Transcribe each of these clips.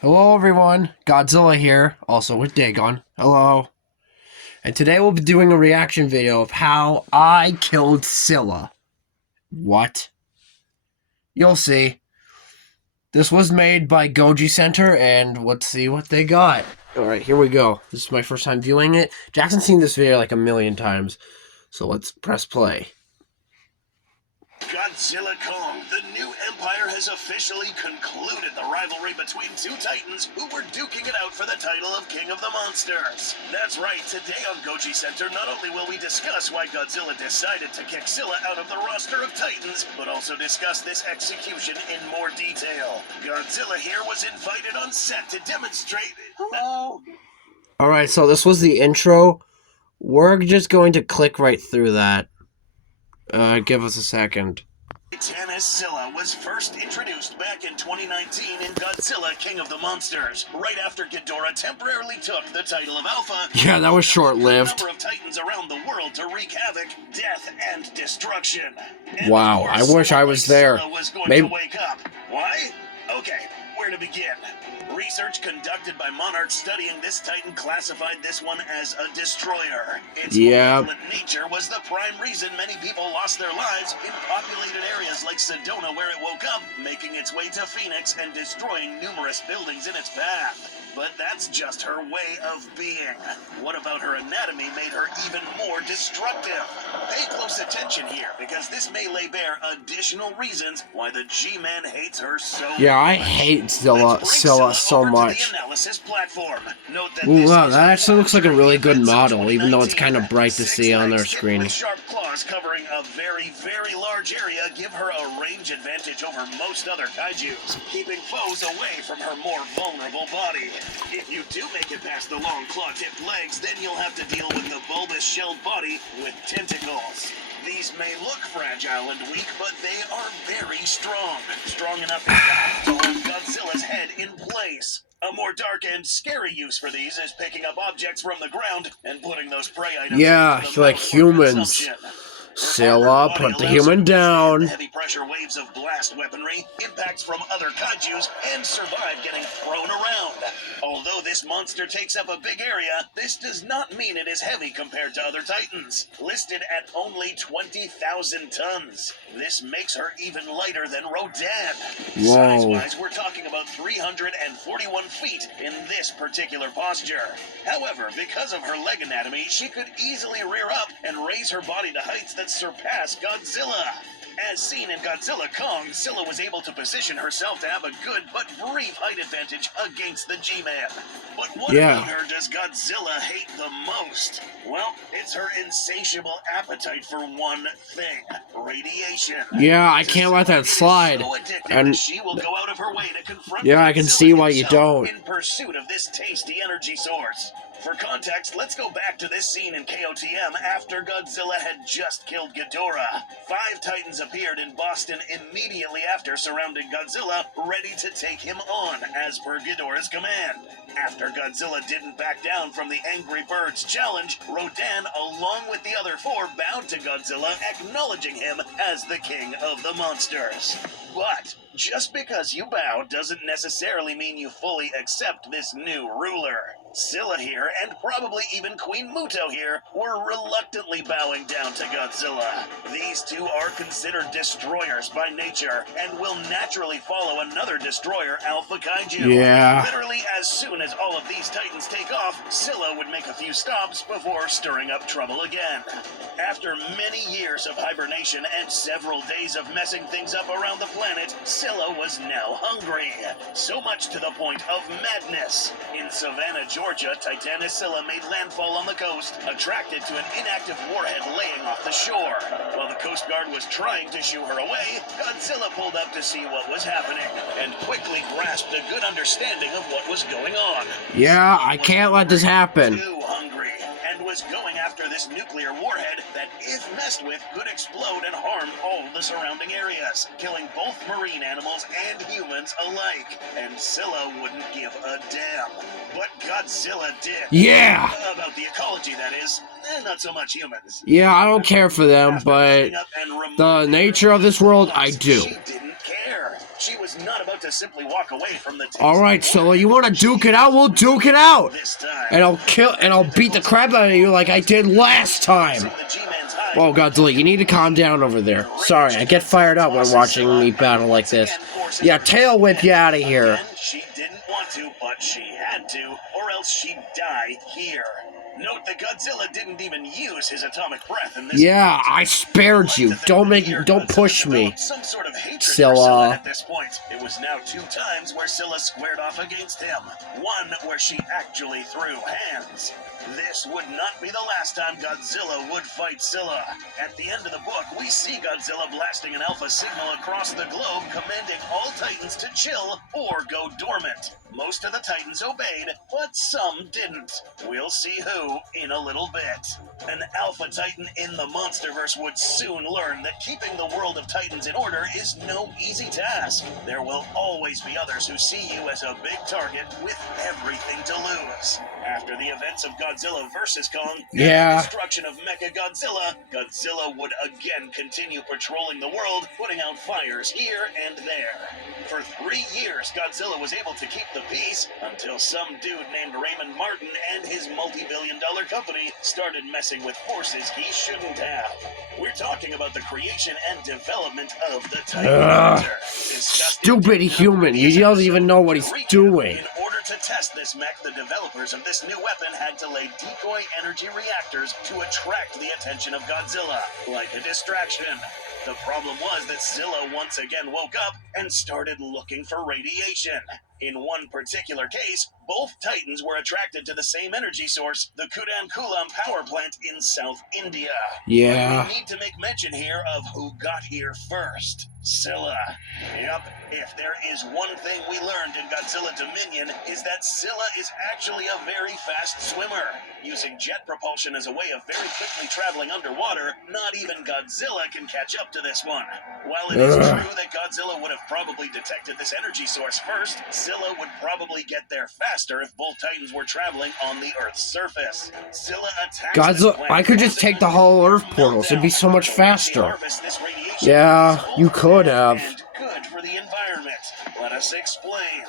Hello everyone, Godzilla here, also with Dagon. Hello. And today we'll be doing a reaction video of how I killed Scylla. What? You'll see. This was made by Goji Center, and let's see what they got. Alright, here we go. This is my first time viewing it. Jackson's seen this video like a million times, so let's press play. Godzilla Kong, the new empire has officially concluded the rivalry between two titans who were duking it out for the title of King of the Monsters. That's right, today on Goji Center, not only will we discuss why Godzilla decided to kick Scylla out of the roster of titans, but also discuss this execution in more detail. Godzilla here was invited on set to demonstrate... Hello? Alright, so this was the intro. We're just going to click right through that. Give us a second. Titanus Scylla was first introduced back in 2019 in Godzilla King of the Monsters, right after Ghidorah temporarily took the title of Alpha. Yeah, that was short-lived. Number of titans around the world to wreak havoc, death, and destruction. And wow, of course, I wish I was there. Scylla was going Maybe. to wake up. Why? Okay, where to begin? Research conducted by Monarch studying this titan classified this one as a destroyer. Its malevolent nature was the prime reason many people lost their lives in populated areas like Sedona, where it woke up, making its way to Phoenix and destroying numerous buildings in its path. But that's just her way of being. What about her anatomy made her even more destructive? Pay close attention here, because this may lay bare additional reasons why the G-Man hates her so much. Yeah, I hate Scylla so much. Ooh, wow, that actually looks like a really good model, even though it's kind of bright to see on their screen. With sharp claws covering a very, very large area give her a range advantage over most other kaijus, keeping foes away from her more vulnerable body. If you do make it past the long claw-tipped legs, then you'll have to deal with the bulbous shelled body with tentacles. These may look fragile and weak, but they are very strong. Strong enough in fact to hold Godzilla's head in place. A more dark and scary use for these is picking up objects from the ground and putting those prey items into the like mouth for humans. consumption. Scylla, put the human down. The heavy pressure waves of blast weaponry, impacts from other kaijus, and survive getting thrown around. Although this monster takes up a big area, this does not mean it is heavy compared to other titans, listed at only 20,000 tons. This makes her even lighter than Rodan. Size-wise, we're talking about 341 feet in this particular posture. However, because of her leg anatomy, she could easily rear up and raise her body to heights that surpass Godzilla. As seen in Godzilla Kong, Scylla was able to position herself to have a good but brief height advantage against the G-Man. But what about her does Godzilla hate the most? Well, it's her insatiable appetite for one thing: radiation. Yeah, I can't let that slide. And she will go out of her way to confront yeah, I can see why you don't. In pursuit of this tasty energy source. For context, let's go back to this scene in KOTM after Godzilla had just killed Ghidorah. 5 titans appeared in Boston immediately after, surrounding Godzilla, ready to take him on, as per Ghidorah's command. After Godzilla didn't back down from the Angry Birds challenge, Rodan, along with the other 4, bowed to Godzilla, acknowledging him as the king of the monsters. But just because you bow doesn't necessarily mean you fully accept this new ruler. Scylla here, and probably even Queen Muto here, were reluctantly bowing down to Godzilla. These two are considered destroyers by nature, and will naturally follow another destroyer, Alpha Kaiju. Yeah. Literally, as soon as all of these titans take off, Scylla would make a few stops before stirring up trouble again. After many years of hibernation and several days of messing things up around the planet, Scylla was now hungry. So much to the point of madness. In Savannah, Georgia, Titanus Scylla made landfall on the coast, attracted to an inactive warhead laying off the shore. While the Coast Guard was trying to shoo her away, Godzilla pulled up to see what was happening, and quickly grasped a good understanding of what was going on. Yeah, I can't let this happen. Too hungry, and was going after this nuclear warhead that, if messed with, could explode and harm all the surrounding areas, killing both marine animals and humans alike. And Scylla wouldn't give a damn. But Godzilla did. Yeah! About the ecology, that is. Not so much humans. Yeah, I don't care for them, but the nature of this world, I do. She didn't care. She was not about to simply walk away from the taste. Alright, Scylla, you wanna duke it out? We'll duke it out! This time. And I'll beat the crap out of you like I did last time! The G-Man's hide. Whoa, Godzilla, you need to calm down over there. Sorry, I get fired up when watching me battle like this. Yeah, tail whip you out of here. Again, she didn't want to, but she had to, or else she'd die here. Note that Godzilla didn't even use his atomic breath in this. Yeah, I spared you. Don't push me. Some sort of hatred for Scylla. Scylla at this point. It was now 2 times where Scylla squared off against him. One where she actually threw hands. This would not be the last time Godzilla would fight Scylla. At the end of the book, we see Godzilla blasting an alpha signal across the globe, commanding all Titans to chill or go dormant. Most of the Titans obeyed, but some didn't. We'll see who in a little bit. An Alpha Titan in the Monsterverse would soon learn that keeping the world of Titans in order is no easy task. There will always be others who see you as a big target with everything to lose. After the events of Godzilla vs. Kong and the destruction of Mechagodzilla, Godzilla would again continue patrolling the world, putting out fires here and there. For 3 years, Godzilla was able to keep the peace until some dude named Raymond Martin and his multi-billion-dollar company started messing with forces he shouldn't have. We're talking about the creation and development of the Titan Hunter. Stupid human. He doesn't even know what he's doing. In order to test this mech, the developers of this new weapon had to lay decoy energy reactors to attract the attention of Godzilla, like a distraction. The problem was that Scylla once again woke up and started looking for radiation. In one particular case, both Titans were attracted to the same energy source, the Kudankulam power plant in South India. Yeah. But we need to make mention here of who got here first. Scylla. Yup, if there is one thing we learned in Godzilla Dominion is that Scylla is actually a very fast swimmer. Using jet propulsion as a way of very quickly traveling underwater, not even Godzilla can catch up to this one. While it is true that Godzilla would have probably detected this energy source first, Scylla would probably get there faster if both Titans were traveling on the Earth's surface. Scylla attacks Godzilla, I could just take the whole Earth portals. It'd be so much faster. Yeah, you could have. And good for the environment. Let us explain.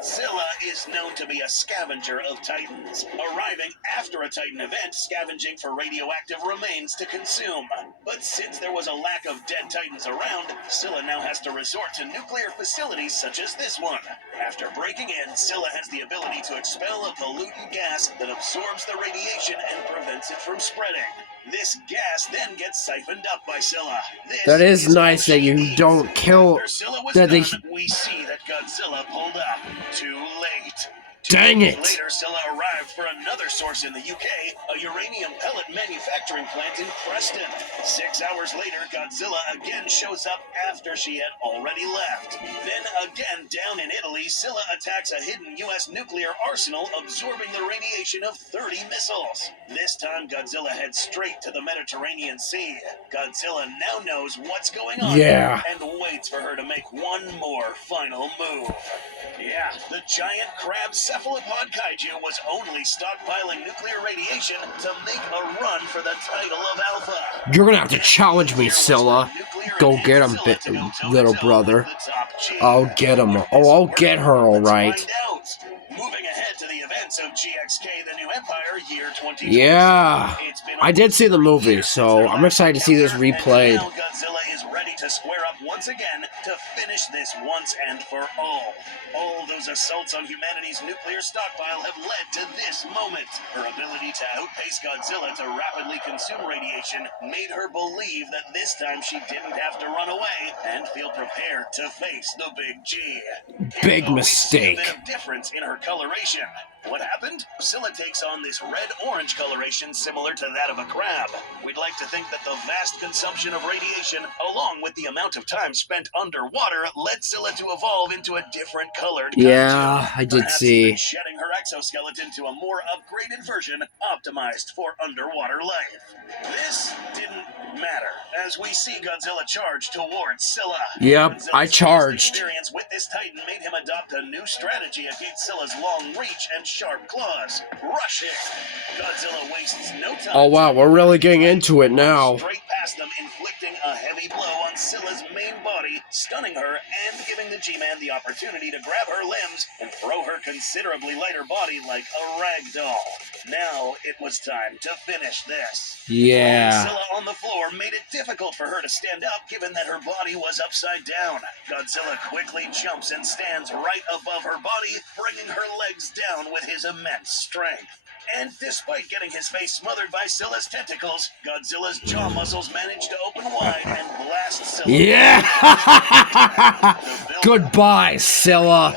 Scylla is known to be a scavenger of Titans, arriving after a Titan event, scavenging for radioactive remains to consume. But since there was a lack of dead Titans around, Scylla now has to resort to nuclear facilities such as this one. After breaking in, Scylla has the ability to expel a pollutant gas that absorbs the radiation and prevents it from spreading. This gas then gets siphoned up by Scylla. That is nice that you don't kill. After Scylla was That they. done, we see that Godzilla pulled up. Too late. Dang it! Later, Scylla arrived for another source in the UK, a uranium pellet manufacturing plant in Preston. 6 hours later, Godzilla again shows up after she had already left. Then again, down in Italy, Scylla attacks a hidden US nuclear arsenal, absorbing the radiation of 30 missiles. This time, Godzilla heads straight to the Mediterranean Sea. Godzilla now knows what's going on and waits for her to make one more final move. Yeah, the giant crab cephalopod kaiju was only stockpiling nuclear radiation to make a run for the title of Alpha. You're gonna have to challenge me, Scylla. Go get him, little brother. I'll get him. Oh, I'll get her, alright. Moving ahead to the events of GXK The New Empire year 2020. Yeah, I did see the movie, so I'm excited to see this replayed. Now Godzilla is ready to square up once again to finish this once and for all. All those assaults on humanity's nuclear stockpile have led to this moment. Her ability to outpace Godzilla to rapidly consume radiation made her believe that this time she didn't have to run away and feel prepared to face the Big G. Big mistake. A bit of difference in her coloration. What happened? Scylla takes on this red-orange coloration similar to that of a crab. We'd like to think that the vast consumption of radiation, along with the amount of time spent underwater, led Scylla to evolve into a different colored kaiju. Yeah, I did Perhaps see. even shedding her exoskeleton to a more upgraded version, optimized for underwater life. This didn't matter, as we see Godzilla charge towards Scylla. Yep, Godzilla's I charged. experience with this Titan made him adopt a new strategy against Scylla's long reach and sharp claws. Rushing. Godzilla wastes no time. Oh wow, we're really getting into it now. Straight past them, inflicting A heavy blow on Scylla's main body, stunning her and giving the G-Man the opportunity to grab her limbs and throw her considerably lighter body like a rag doll. Now it was time to finish this. Yeah. Scylla on the floor made it difficult for her to stand up given that her body was upside down. Godzilla quickly jumps and stands right above her body, bringing her legs down with his immense strength. And despite getting his face smothered by Scylla's tentacles, Godzilla's jaw muscles managed to open wide and blast Scylla. Yeah! Goodbye, Scylla.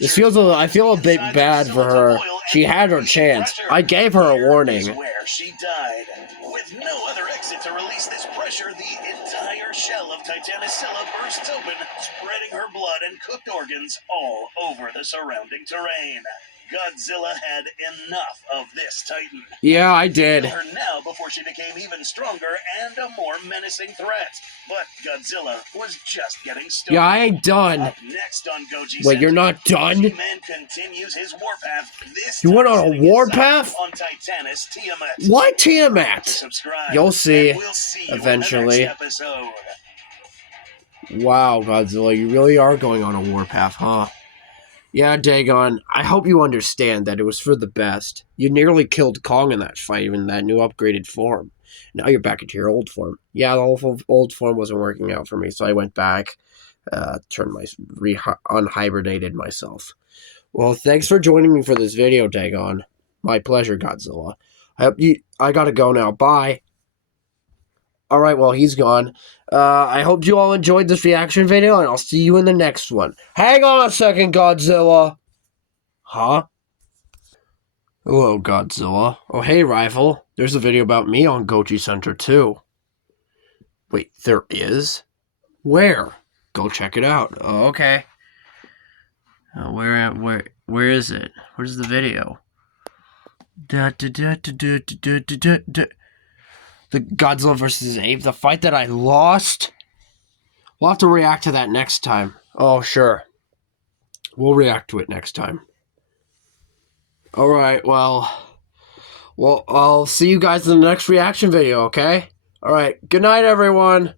This feels I feel a bit bad for her. She had her chance. I gave her a warning. Where she died. With no other exit to release this pressure, the entire shell of Titanicilla bursts open, spreading her blood and cooked organs all over the surrounding terrain. Godzilla had enough of this Titan. Yeah, I did. Her now before she became even stronger and a more menacing threat. But Godzilla was just getting started. Yeah, I ain't done. Up next on Goji Wait, you're not done? G-Man continues his warpath. This You went on a time setting his warpath? sights on Titanus Tiamat. What Tiamat? Subscribe. You'll see. And we'll see you Eventually. in the next episode. Wow, Godzilla, you really are going on a warpath, huh? Yeah, Dagon, I hope you understand that it was for the best. You nearly killed Kong in that fight in that new upgraded form. Now you're back into your old form. Yeah, the old form wasn't working out for me, so I went back, unhibernated myself. Well, thanks for joining me for this video, Dagon. My pleasure, Godzilla. I gotta go now. Bye. Alright, well, he's gone. I hope you all enjoyed this reaction video, and I'll see you in the next one. Hang on a second, Godzilla! Huh? Hello, Godzilla. Oh, hey, Rival. There's a video about me on Goji Center, too. Wait, there is? Where? Go check it out. Oh, okay. Where is it? Where's the video? The Godzilla vs. Ape, the fight that I lost? We'll have to react to that next time. Oh, sure. We'll react to it next time. Alright, well, I'll see you guys in the next reaction video, okay? Alright, good night, everyone.